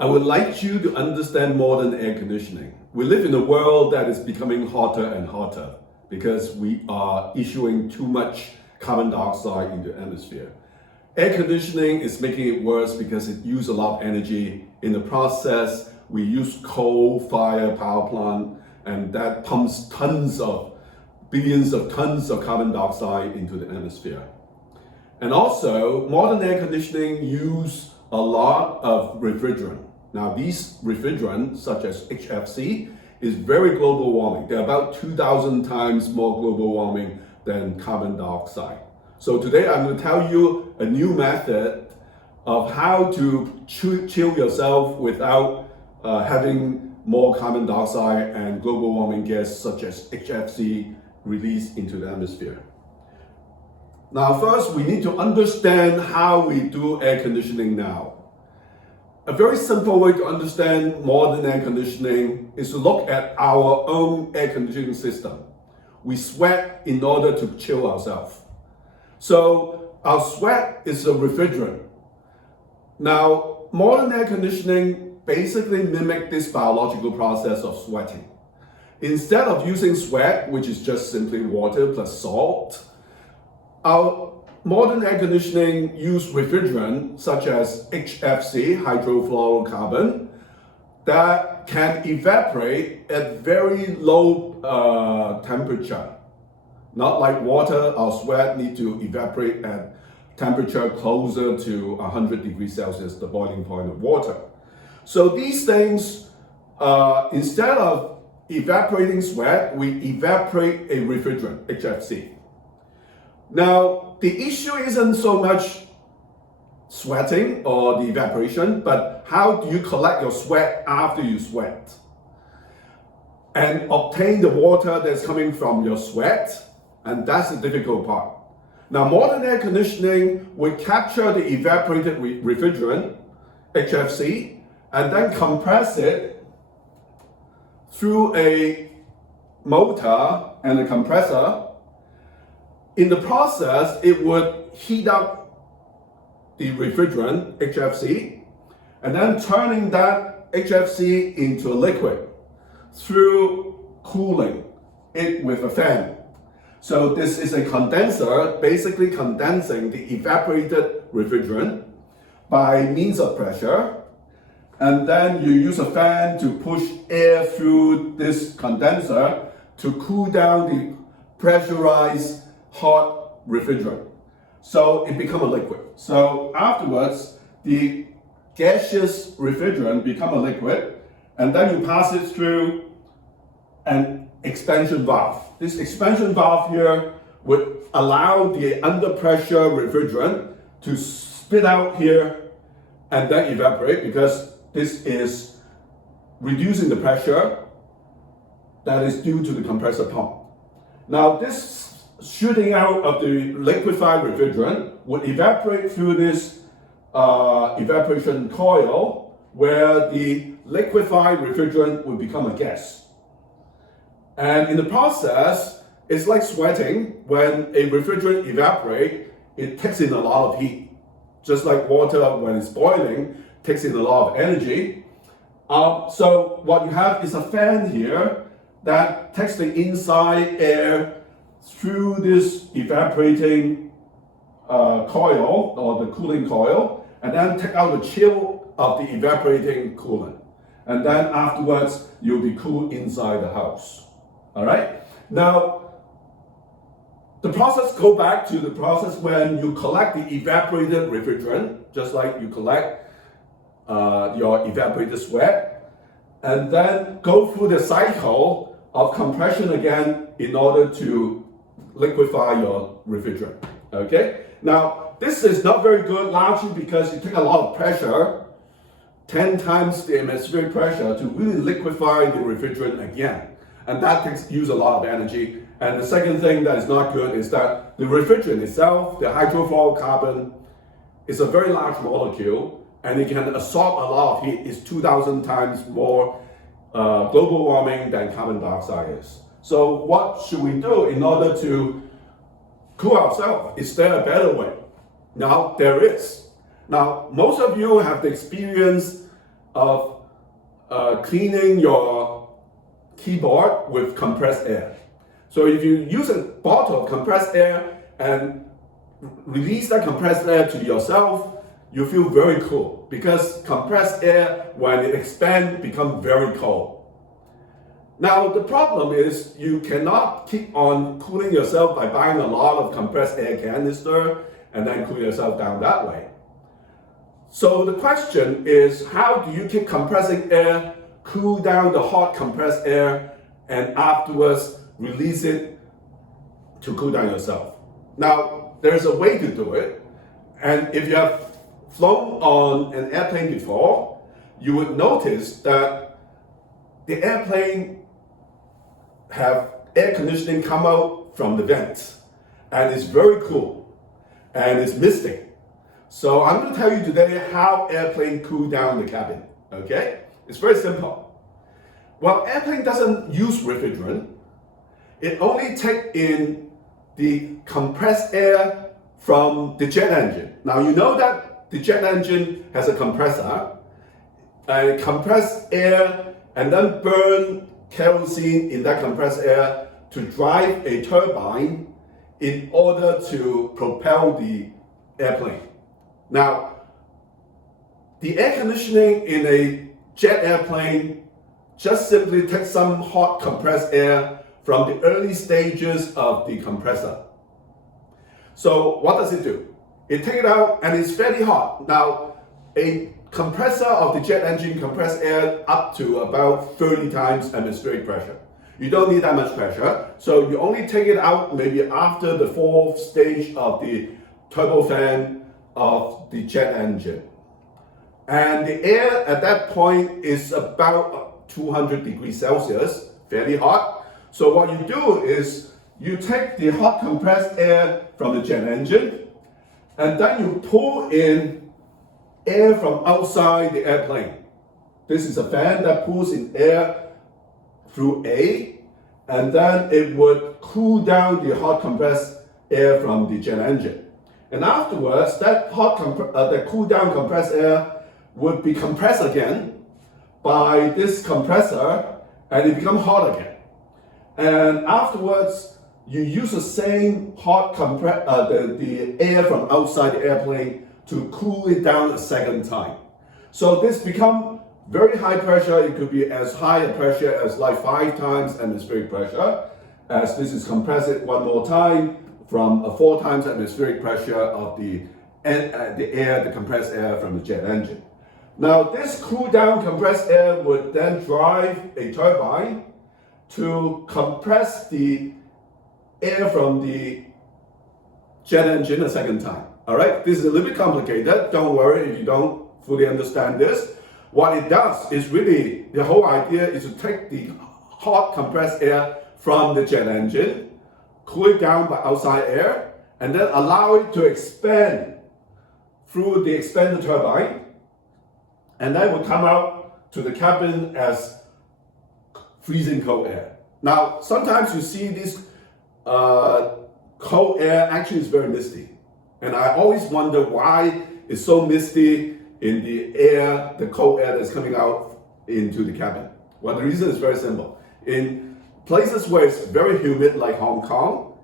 I would like you to understand modern air conditioning. We live in a world that is becoming hotter and hotter because we are issuing too much carbon dioxide into the atmosphere. Air conditioning is making it worse because it uses a lot of energy. In the process, we use coal-fired power plant, and that pumps billions of tons of carbon dioxide into the atmosphere. And also, modern air conditioning use a lot of refrigerant. Now, these refrigerants, such as HFC, is very global warming. They're about 2,000 times more global warming than carbon dioxide. So today I'm going to tell you a new method of how to chill yourself without having more carbon dioxide and global warming gas such as HFC released into the atmosphere. Now, first, we need to understand how we do air conditioning now. A very simple way to understand modern air conditioning is to look at our own air conditioning system. We sweat in order to chill ourselves. So our sweat is a refrigerant. Now, modern air conditioning basically mimics this biological process of sweating. Instead of using sweat, which is just simply water plus salt, our modern air conditioning use refrigerant such as HFC, hydrofluorocarbon, that can evaporate at very low temperature. Not like water, our sweat need to evaporate at temperature closer to 100 degrees Celsius, the boiling point of water. So these things, instead of evaporating sweat, we evaporate a refrigerant, HFC. Now, the issue isn't so much sweating or the evaporation, but how do you collect your sweat after you sweat and obtain the water that's coming from your sweat? And that's the difficult part. Now, modern air conditioning will capture the evaporated refrigerant, HFC, and then compress it through a motor and a compressor. In the process, it would heat up the refrigerant, HFC, and then turning that HFC into a liquid through cooling it with a fan. So this is a condenser, basically condensing the evaporated refrigerant by means of pressure. And then you use a fan to push air through this condenser to cool down the pressurized hot refrigerant. So it becomes a liquid. So afterwards, the gaseous refrigerant becomes a liquid, and then you pass it through an expansion valve. This expansion valve here would allow the under pressure refrigerant to spit out here and then evaporate, because this is reducing the pressure that is due to the compressor pump. Now, this shooting out of the liquefied refrigerant would evaporate through this evaporation coil, where the liquefied refrigerant would become a gas. And in the process, it's like sweating. When a refrigerant evaporates, it takes in a lot of heat. Just like water, when it's boiling, takes in a lot of energy. So what you have is a fan here that takes the inside air through this evaporating coil, or the cooling coil, and then take out the chill of the evaporating coolant. And then afterwards, you'll be cool inside the house. All right? Now, the process go back to the process when you collect the evaporated refrigerant, just like you collect your evaporated sweat, and then go through the cycle of compression again in order to liquefy your refrigerant. Okay? Now, this is not very good, largely because it takes a lot of pressure, 10 times the atmospheric pressure, to really liquefy the refrigerant again. And that uses a lot of energy. And the second thing that is not good is that the refrigerant itself, the hydrofluorocarbon, is a very large molecule, and it can absorb a lot of heat. It's 2,000 times more global warming than carbon dioxide is. So what should we do in order to cool ourselves? Is there a better way? Now, there is. Now, most of you have the experience of cleaning your keyboard with compressed air. So if you use a bottle of compressed air and release that compressed air to yourself, you feel very cool, because compressed air, when it expands, becomes very cold. Now, the problem is you cannot keep on cooling yourself by buying a lot of compressed air canister and then cool yourself down that way. So the question is, how do you keep compressing air, cool down the hot compressed air, and afterwards release it to cool down yourself? Now, there's a way to do it, and if you have flown on an airplane before, you would notice that the airplane have air conditioning come out from the vents, and it's very cool, and it's misting. So I'm going to tell you today how airplane cool down the cabin, okay? It's very simple. Well, airplane doesn't use refrigerant. It only takes in the compressed air from the jet engine. Now, you know that the jet engine has a compressor, and compress air and then burn kerosene in that compressed air to drive a turbine in order to propel the airplane. Now, the air conditioning in a jet airplane just simply takes some hot compressed air from the early stages of the compressor. So what does it do? It takes it out and it's fairly hot. Now, a compressor of the jet engine compress air up to about 30 times atmospheric pressure. You don't need that much pressure, so you only take it out maybe after the fourth stage of the turbofan of the jet engine. And the air at that point is about 200 degrees Celsius, fairly hot. So what you do is you take the hot compressed air from the jet engine, and then you pull in air from outside the airplane. This is a fan that pulls in air through A, and then it would cool down the hot compressed air from the jet engine. And afterwards, that the cool down compressed air would be compressed again by this compressor, and it becomes hot again. And afterwards, you use the same hot the air from outside the airplane to cool it down a second time. So this becomes very high pressure. It could be as high a pressure as like 5 times atmospheric pressure, as this is compressed it one more time from a 4 times atmospheric pressure of the compressed air from the jet engine. Now this cool down compressed air would then drive a turbine to compress the air from the jet engine a second time. All right, this is a little bit complicated. Don't worry if you don't fully understand this. What it does is really, the whole idea is to take the hot compressed air from the jet engine, cool it down by outside air, and then allow it to expand through the expanded turbine, and then will come out to the cabin as freezing cold air. Now, sometimes you see this cold air actually is very misty. And I always wonder why it's so misty in the air, the cold air that's coming out into the cabin. Well, the reason is very simple. In places where it's very humid, like Hong Kong,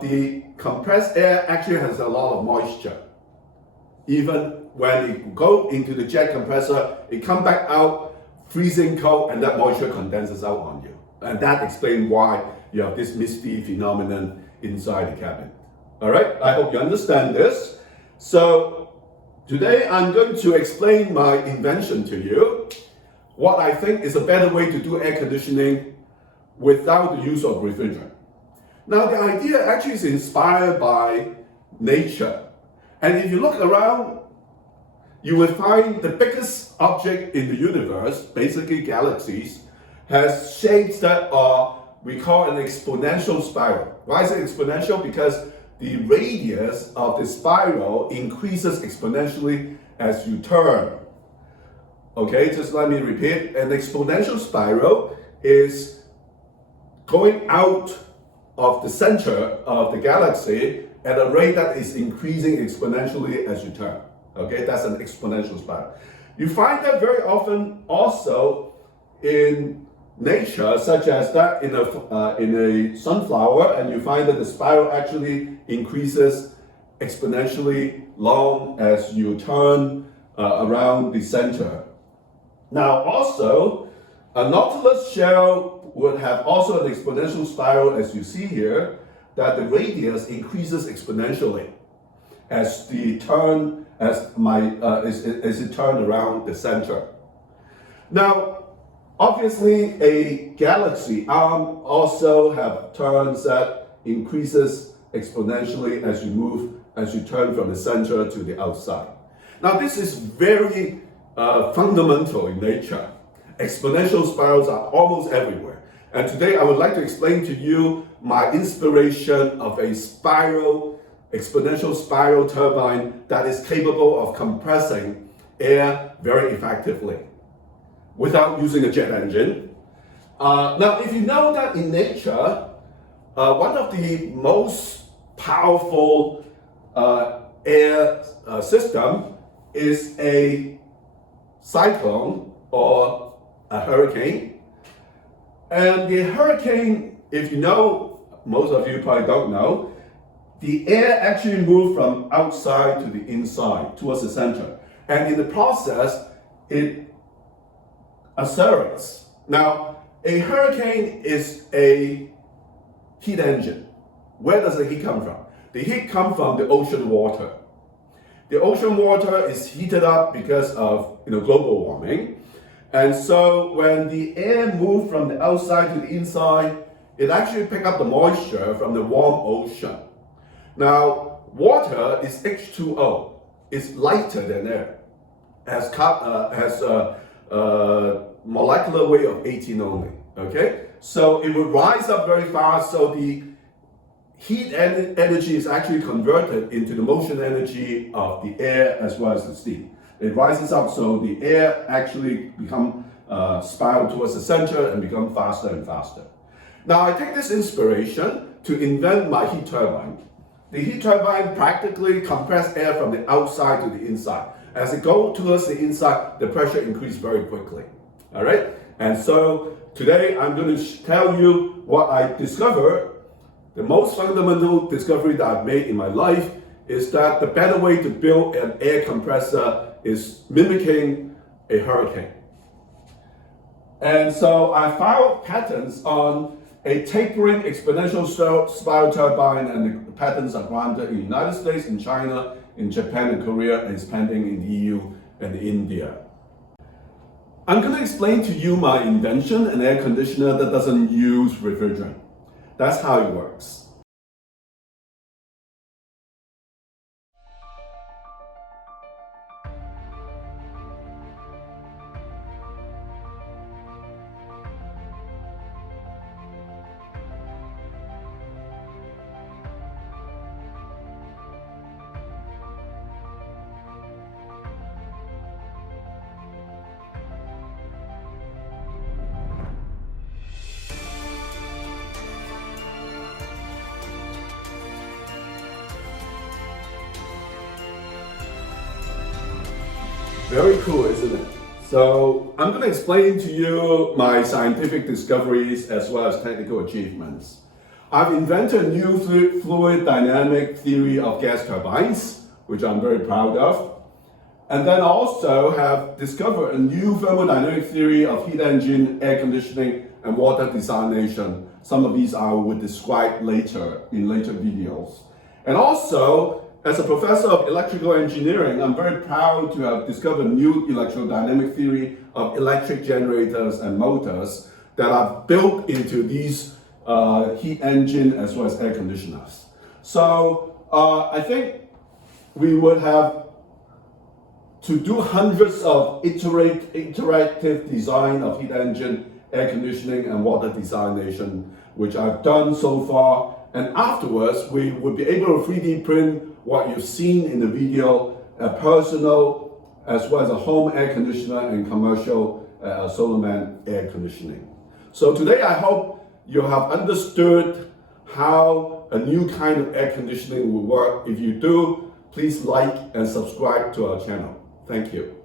the compressed air actually has a lot of moisture. Even when it goes into the jet compressor, it comes back out freezing cold, and that moisture condenses out on you. And that explains why you have this misty phenomenon inside the cabin. All right, I hope you understand this. So today I'm going to explain my invention to you, what I think is a better way to do air conditioning without the use of refrigerant. Now the idea actually is inspired by nature. And if you look around, you will find the biggest object in the universe, basically galaxies, has shapes that are, we call an exponential spiral. Why is it exponential? Because the radius of the spiral increases exponentially as you turn. Okay, just let me repeat. An exponential spiral is going out of the center of the galaxy at a rate that is increasing exponentially as you turn. Okay, that's an exponential spiral. You find that very often also in nature, such as that in a sunflower, and you find that the spiral actually increases exponentially long as you turn around the center. Now also, a nautilus shell would have also an exponential spiral, as you see here, that the radius increases exponentially as it turn around the center. Now, obviously, a galaxy arm also have turns that increases exponentially as you turn from the center to the outside. Now, this is very fundamental in nature. Exponential spirals are almost everywhere. And today I would like to explain to you my inspiration of a exponential spiral turbine that is capable of compressing air very effectively without using a jet engine. Now, if you know that in nature, one of the most powerful air system is a cyclone or a hurricane. And the hurricane, if you know, most of you probably don't know, the air actually moves from outside to the inside, towards the center. And in the process, it accelerates. Now, a hurricane is a heat engine. Where does the heat come from? The heat comes from the ocean water. The ocean water is heated up because of global warming. And so when the air moves from the outside to the inside, it actually picks up the moisture from the warm ocean. Now, water is H2O. It's lighter than air. Has a molecular weight of 18 only. Okay? So it will rise up very fast. So the heat energy is actually converted into the motion energy of the air as well as the steam. It rises up, so the air actually become spiral towards the center and become faster and faster. Now I take this inspiration to invent my heat turbine. The heat turbine practically compresses air from the outside to the inside. As it goes towards the inside, the pressure increases very quickly. All right? And so today I'm going to tell you what I discovered. The most fundamental discovery that I've made in my life is that the better way to build an air compressor is mimicking a hurricane. And so I filed patents on a tapering exponential spiral turbine, and the patents are granted in the United States, in China, in Japan and Korea, and is pending in the EU and India. I'm going to explain to you my invention, an air conditioner that doesn't use refrigerant. That's how it works. Very cool, isn't it? So I'm going to explain to you my scientific discoveries as well as technical achievements. I've invented a new fluid dynamic theory of gas turbines, which I'm very proud of. And then also have discovered a new thermodynamic theory of heat engine, air conditioning, and water desalination. Some of these I will describe later in later videos. And also, as a professor of electrical engineering, I'm very proud to have discovered a new electrodynamic theory of electric generators and motors that are built into these heat engine as well as air conditioners. So I think we would have to do hundreds of iterative design of heat engine, air conditioning, and water desalination, which I've done so far. And afterwards, we would be able to 3D print what you've seen in the video, a personal as well as a home air conditioner and commercial solar man air conditioning. So today I hope you have understood how a new kind of air conditioning will work. If you do, please like and subscribe to our channel. Thank you.